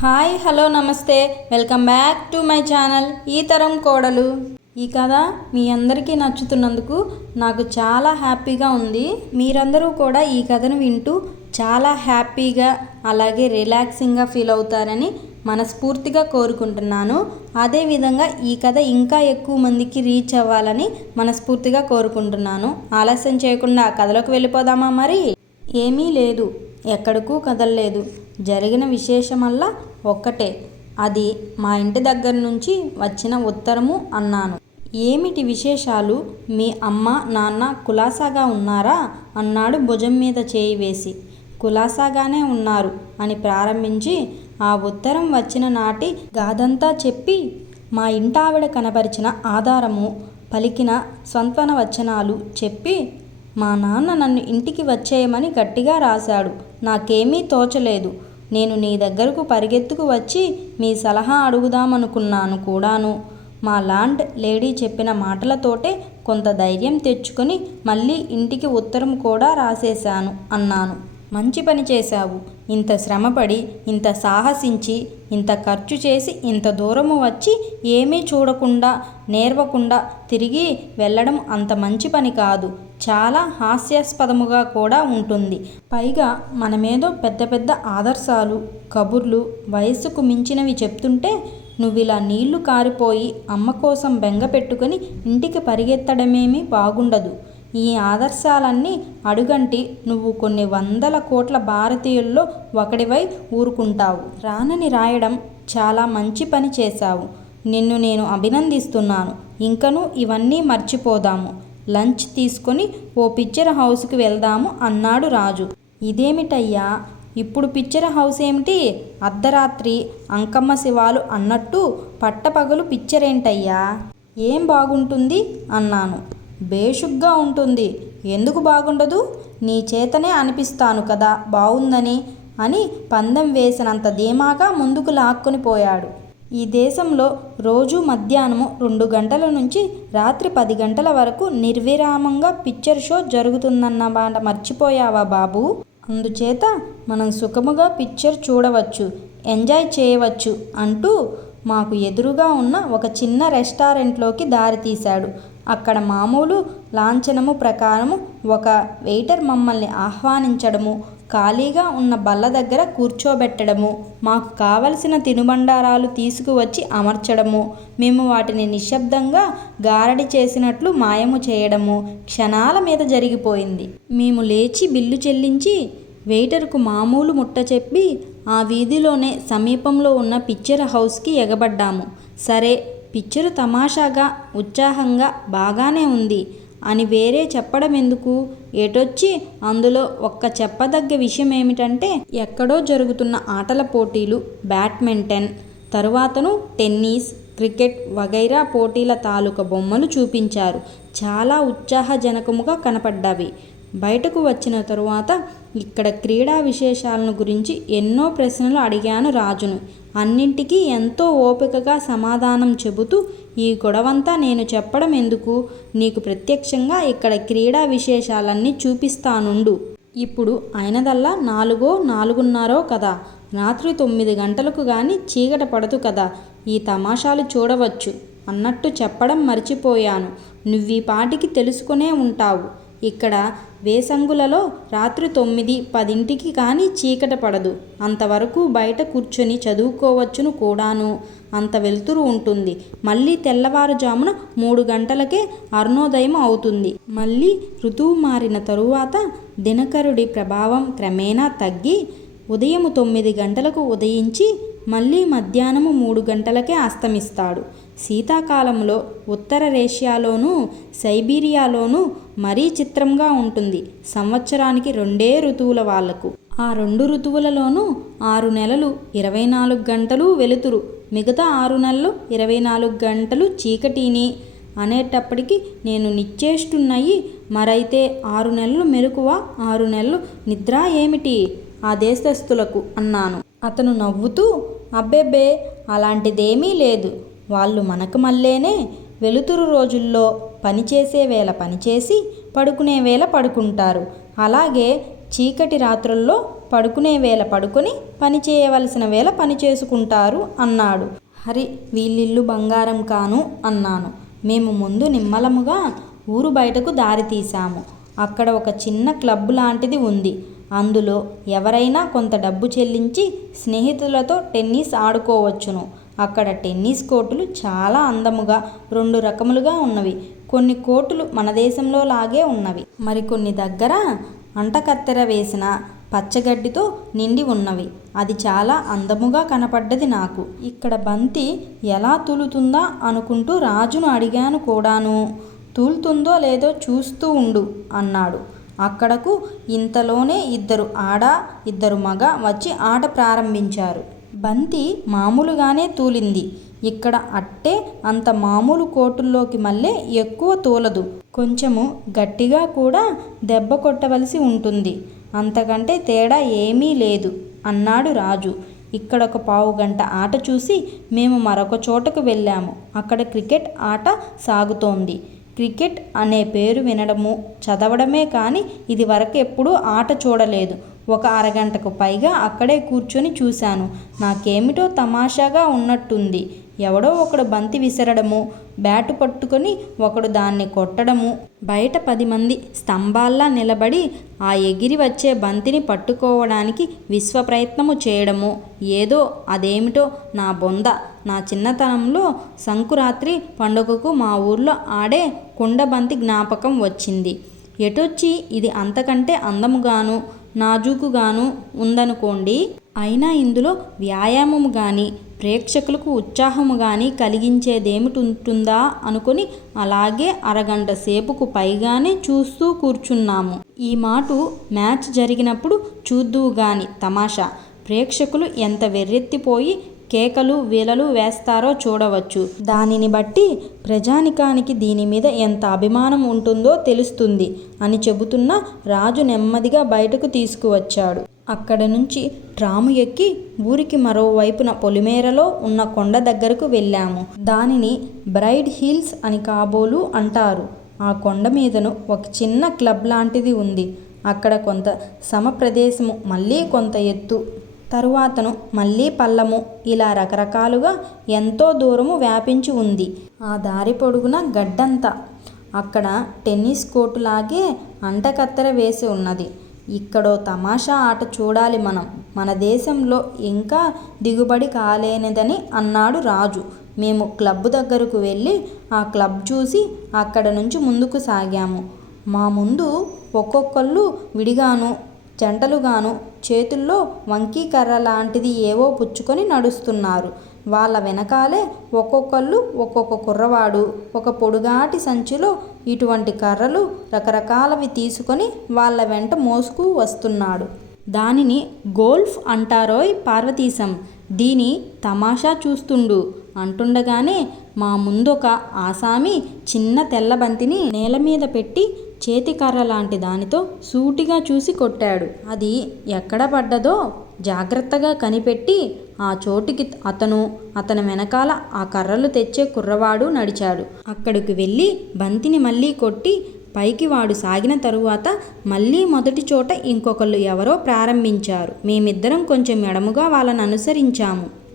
Hi hello నమస్తే. Welcome back to my channel ఈ తరం కోడలు. ఈ కథ మీ అందరికీ నచ్చుతున్నందుకు నాకు చాలా హ్యాపీగా ఉంది. మీరందరూ కూడా ఈ కథను వింటూ చాలా హ్యాపీగా అలాగే రిలాక్సింగ్గా ఫీల్ అవుతారని మనస్ఫూర్తిగా కోరుకుంటున్నాను. అదేవిధంగా ఈ కథ ఇంకా ఎక్కువ మందికి రీచ్ అవ్వాలని మనస్ఫూర్తిగా కోరుకుంటున్నాను. ఆలస్యం చేయకుండా కథలోకి వెళ్ళిపోదామా మరి? ఏమీ లేదు. ఎక్కడికూ కదలలేదు. జరిగిన విశేషమల్లా ఒక్కటే. అది మా ఇంటి దగ్గర నుంచి వచ్చిన ఉత్తరము అన్నాను. ఏమిటి విశేషాలు? మీ అమ్మ నాన్న కులాసాగా ఉన్నారా? అన్నాడు భుజం మీద చేయి వేసి. కులాసాగానే ఉన్నారు అని ప్రారంభించి ఆ ఉత్తరం వచ్చిన నాటి గాథంతా చెప్పి మా ఇంటావిడ కనపరిచిన ఆధారము పలికిన సంతన వచనాలు చెప్పి మా నాన్న నన్ను ఇంటికి వచ్చేయమని గట్టిగా రాశాడు. నాకేమీ తోచలేదు. నేను నీ దగ్గరకు పరిగెత్తుకు వచ్చి మీ సలహా అడుగుదామనుకున్నాను కూడాను. మా లాండ్ లేడీ చెప్పిన మాటలతోటే కొంత ధైర్యం తెచ్చుకొని మళ్ళీ ఇంటికి ఉత్తరం కూడా రాసేశాను అన్నాను. మంచి పని చేశావు. ఇంత శ్రమపడి ఇంత సాహసించి ఇంత ఖర్చు చేసి ఇంత దూరము వచ్చి ఏమీ చూడకుండా నేర్వకుండా తిరిగి వెళ్ళడం అంత మంచి పని కాదు. చాలా హాస్యాస్పదముగా కూడా ఉంటుంది. పైగా మనమేదో పెద్ద పెద్ద ఆదర్శాలు కబుర్లు వయస్సుకు మించినవి చెప్తుంటే నువ్విలా నీళ్ళు కారిపోయి అమ్మ కోసం బెంగ పెట్టుకుని ఇంటికి పరిగెత్తడమేమీ బాగుండదు. ఈ ఆదర్శాలన్నీ అడుగంటి నువ్వు కొన్ని వందల కోట్ల భారతీయుల్లో ఒకడివై ఊరుకుంటావు. రానని రాయడం చాలా మంచి పని చేశావు. నిన్ను నేను అభినందిస్తున్నాను. ఇంకను ఇవన్నీ మర్చిపోదాము. లంచ్ తీసుకొని ఓ పిక్చర్ హౌస్కి వెళ్దాము అన్నాడు రాజు. ఇదేమిటయ్యా? ఇప్పుడు పిక్చర్ హౌస్ ఏమిటి? అర్ధరాత్రి అంకమ్మ శివాలు అన్నట్టు పట్టపగలు పిక్చర్ ఏంటయ్యా? ఏం బాగుంటుంది? అన్నాను. బేషుగ్గా ఉంటుంది. ఎందుకు బాగుండదు? నీ చేతనే అనిపిస్తాను కదా బాగుందని అని పందెం వేసినంత ధీమాగా ముందుకు లాక్కొని పోయాడు. ఈ దేశంలో రోజు మధ్యాహ్నము రెండు గంటల నుంచి రాత్రి పది గంటల వరకు నిర్విరామంగా పిక్చర్ షో జరుగుతుందన్న మాట మర్చిపోయావా బాబు? అందుచేత మనం సుఖముగా పిక్చర్ చూడవచ్చు ఎంజాయ్ చేయవచ్చు అంటూ మాకు ఎదురుగా ఉన్న ఒక చిన్న రెస్టారెంట్లోకి దారి తీశాడు అక్కడ మామూలు లాంఛనము ప్రకారము ఒక వెయిటర్ మమ్మల్ని ఆహ్వానించడము ఖాళీగా ఉన్న బల్ల దగ్గర కూర్చోబెట్టడము మాకు కావలసిన తినుబండారాలు తీసుకువచ్చి అమర్చడము మేము వాటిని నిశ్శబ్దంగా గారడి చేసినట్లు మాయము చేయడము క్షణాల మీద జరిగిపోయింది. మేము లేచి బిల్లు చెల్లించి వెయిటర్కు మామూలు ముట్ట చెప్పి ఆ వీధిలోనే సమీపంలో ఉన్న పిక్చర్ హౌస్కి ఎగబడ్డాము. సరే పిక్చరు తమాషాగా ఉత్సాహంగా బాగానే ఉంది. అని వేరే చెప్పడం ఎందుకు ఏటొచ్చి అందులో ఒక్క చెప్పదగ్గ విషయం ఏమిటంటే ఎక్కడో జరుగుతున్న ఆటల పోటీలు బ్యాడ్మింటన్ తరువాతను టెన్నిస్ క్రికెట్ వగైరా పోటీల తాలూకా బొమ్మలు చూపించారు. చాలా ఉత్సాహజనకముగా కనపడ్డవి. బయటకు వచ్చిన తరువాత ఇక్కడ క్రీడా విశేషాలను గురించి ఎన్నో ప్రశ్నలు అడిగాను రాజును. అన్నింటికీ ఎంతో ఓపికగా సమాధానం చెబుతూ ఈ గొడవంతా నేను చెప్పడం ఎందుకు? నీకు ప్రత్యక్షంగా ఇక్కడ క్రీడా విశేషాలన్నీ చూపిస్తానుండు. ఇప్పుడు అయినదల్లా నాలుగో నాలుగున్నరో కదా. రాత్రి తొమ్మిది గంటలకు గాని చీకట పడదు కదా. ఈ తమాషాలు చూడవచ్చు. అన్నట్టు చెప్పడం మర్చిపోయాను. నువ్వీ పాటికి తెలుసుకునే ఉంటావు. ఇక్కడ వేసంగులలో రాత్రి తొమ్మిది పదింటికి కానీ చీకట పడదు. అంతవరకు బయట కూర్చొని చదువుకోవచ్చును కూడాను. అంత వెలుతురు ఉంటుంది. మళ్ళీ తెల్లవారుజామున మూడు గంటలకే అరుణోదయం అవుతుంది. మళ్ళీ ఋతువు మారిన తరువాత దినకరుడి ప్రభావం క్రమేణా తగ్గి ఉదయం తొమ్మిది గంటలకు ఉదయించి మళ్ళీ మధ్యాహ్నము మూడు గంటలకే అస్తమిస్తాడు. శీతాకాలంలో ఉత్తర రేషియాలోనూ సైబీరియాలోనూ మరీ చిత్రంగా ఉంటుంది. సంవత్సరానికి రెండే ఋతువుల వాళ్ళకు. ఆ రెండు ఋతువులలోనూ ఆరు నెలలు ఇరవై నాలుగు గంటలు వెలుతురు. మిగతా ఆరు నెలలు ఇరవై నాలుగు గంటలు చీకటిని అనేటప్పటికీ నేను నిశ్చేష్టున్నయి మరైతే ఆరు నెలలు మెలకువ ఆరు నెలలు నిద్ర ఏమిటి? ఆ దేశస్థులకు అన్నాను. అతను నవ్వుతూ అబ్బెబ్బే అలాంటిదేమీ లేదు. వాళ్ళు మనకు మళ్ళేనే వెలుతురు రోజుల్లో పనిచేసే వేళ పనిచేసి పడుకునే వేళ పడుకుంటారు. అలాగే చీకటి రాత్రుల్లో పడుకునే వేళ పడుకొని పని చేయవలసిన వేళ పని చేసుకుంటారు అన్నాడు. హరి వీళ్ళిల్లు బంగారం కాను అన్నాను. మేము ముందు నిమ్మలముగా ఊరు బయటకు దారి తీశాము. అక్కడ ఒక చిన్న క్లబ్ లాంటిది ఉంది. అందులో ఎవరైనా కొంత డబ్బు చెల్లించి స్నేహితులతో టెన్నిస్ ఆడుకోవచ్చును. అక్కడ టెన్నిస్ కోర్టులు చాలా అందముగా రెండు రకములుగా ఉన్నవి. కొన్ని కోర్టులు మన దేశంలో లాగే ఉన్నవి. మరికొన్ని దగ్గర అంటకత్తెర వేసిన పచ్చగడ్డితో నిండి ఉన్నవి. అది చాలా అందముగా కనపడ్డది నాకు. ఇక్కడ బంతి ఎలా తులుతుందా అనుకుంటూ రాజును అడిగాను కూడాను. తూలుతుందో లేదో చూస్తూ ఉండు అన్నాడు. అక్కడకు ఇంతలోనే ఇద్దరు ఆడ ఇద్దరు మగ వచ్చి ఆట ప్రారంభించారు. బంతి మామూలుగానే తూలింది. ఇక్కడ అట్టే అంత మామూలు కోర్టుల్లోకి మళ్ళీ ఎక్కువ తూలదు. కొంచెము గట్టిగా కూడా దెబ్బ కొట్టవలసి ఉంటుంది. అంతకంటే తేడా ఏమీ లేదు అన్నాడు రాజు. ఇక్కడ ఒక పావు గంట ఆట చూసి మేము మరొక చోటకు వెళ్ళాము. అక్కడ క్రికెట్ ఆట సాగుతోంది. క్రికెట్ అనే పేరు వినడము చదవడమే కానీ ఇది వరకు ఎప్పుడూ ఆట చూడలేదు. ఒక అరగంటకు పైగా అక్కడే కూర్చొని చూశాను. నాకేమిటో తమాషాగా ఉన్నట్టుంది. ఎవడో ఒకడు బంతి విసరడము బ్యాటు పట్టుకొని ఒకడు దాన్ని కొట్టడము. బయట పది మంది స్తంభాల్లా నిలబడి ఆ ఎగిరి వచ్చే బంతిని పట్టుకోవడానికి విశ్వ ప్రయత్నము చేయడము. ఏదో అదేమిటో నా బొంద నా చిన్నతనంలో సంకురాత్రి పండుగకు మా ఊర్లో ఆడే కుండబంతి జ్ఞాపకం వచ్చింది. ఎటొచ్చి ఇది అంతకంటే అందముగాను? నాజూకుగాను ఉందనుకోండి. అయినా ఇందులో వ్యాయామము కానీ ప్రేక్షకులకు ఉత్సాహము కానీ కలిగించేదేమిటుంటుందా అనుకొని అలాగే అరగంట సేపుకు పైగానే చూస్తూ కూర్చున్నాము. ఈ మాటు మ్యాచ్ జరిగినప్పుడు చూద్దువు గాని తమాషా. ప్రేక్షకులు ఎంత వెర్రెత్తిపోయి కేకలు వీలలు వేస్తారో చూడవచ్చు. దానిని బట్టి ప్రజానికానికి దీని మీద ఎంత అభిమానం ఉంటుందో తెలుస్తుంది అని చెబుతున్న రాజు నెమ్మదిగా బయటకు తీసుకువచ్చాడు. అక్కడ నుంచి ట్రాము ఎక్కి ఊరికి మరోవైపున పొలిమేరలో ఉన్న కొండ దగ్గరకు వెళ్ళాము. దానిని బ్రైడ్ హిల్స్ అని కాబోలు అంటారు. ఆ కొండ మీదను ఒక చిన్న క్లబ్ లాంటిది ఉంది. అక్కడ కొంత సమ ప్రదేశము మళ్ళీ కొంత ఎత్తు. తరువాతను మళ్ళీ పల్లము. ఇలా రకరకాలుగా ఎంతో దూరము వ్యాపించి ఉంది. ఆ దారి పొడుగున గడ్డంతా. అక్కడ టెన్నిస్ కోర్టులాగే అంటకత్తెర వేసి ఉన్నది. ఇక్కడో తమాషా ఆట చూడాలి మనం. మన దేశంలో ఇంకా దిగుబడి కాలేనిదని అన్నాడు రాజు. మేము క్లబ్ దగ్గరకు వెళ్ళి ఆ క్లబ్ చూసి అక్కడ నుంచి ముందుకు సాగాము. మా ముందు ఒక్కొక్కళ్ళు విడిగాను. జంటలుగాను చేతుల్లో వంకీ కర్ర లాంటిది ఏవో పుచ్చుకొని నడుస్తున్నారు. వాళ్ళ వెనకాలే ఒక్కొక్కళ్ళు ఒక్కొక్క కుర్రవాడు. ఒక పొడుగాటి సంచిలో ఇటువంటి కర్రలు రకరకాలవి తీసుకొని వాళ్ళ వెంట మోసుకు వస్తున్నాడు. దానిని గోల్ఫ్ అంటారోయ్ పార్వతీశం. దీని తమాషా చూస్తుండు. అంటుండగానే మా ముందొక ఆసామి చిన్న తెల్లబంతిని నేల మీద పెట్టి చేతికర్ర లాంటి దానితో సూటిగా చూసి కొట్టాడు. అది ఎక్కడ పడ్డదో జాగ్రత్తగా కనిపెట్టి ఆ చోటికి అతను అతని వెనకాల ఆ కర్రలు తెచ్చే కుర్రవాడు నడిచాడు. అక్కడికి వెళ్ళి బంతిని మళ్ళీ కొట్టి పైకి వాడు సాగిన తరువాత మళ్ళీ మొదటి చోట ఇంకొకళ్ళు ఎవరో ప్రారంభించారు. మేమిద్దరం కొంచెం ఎడముగా వాళ్ళని అనుసరించాము.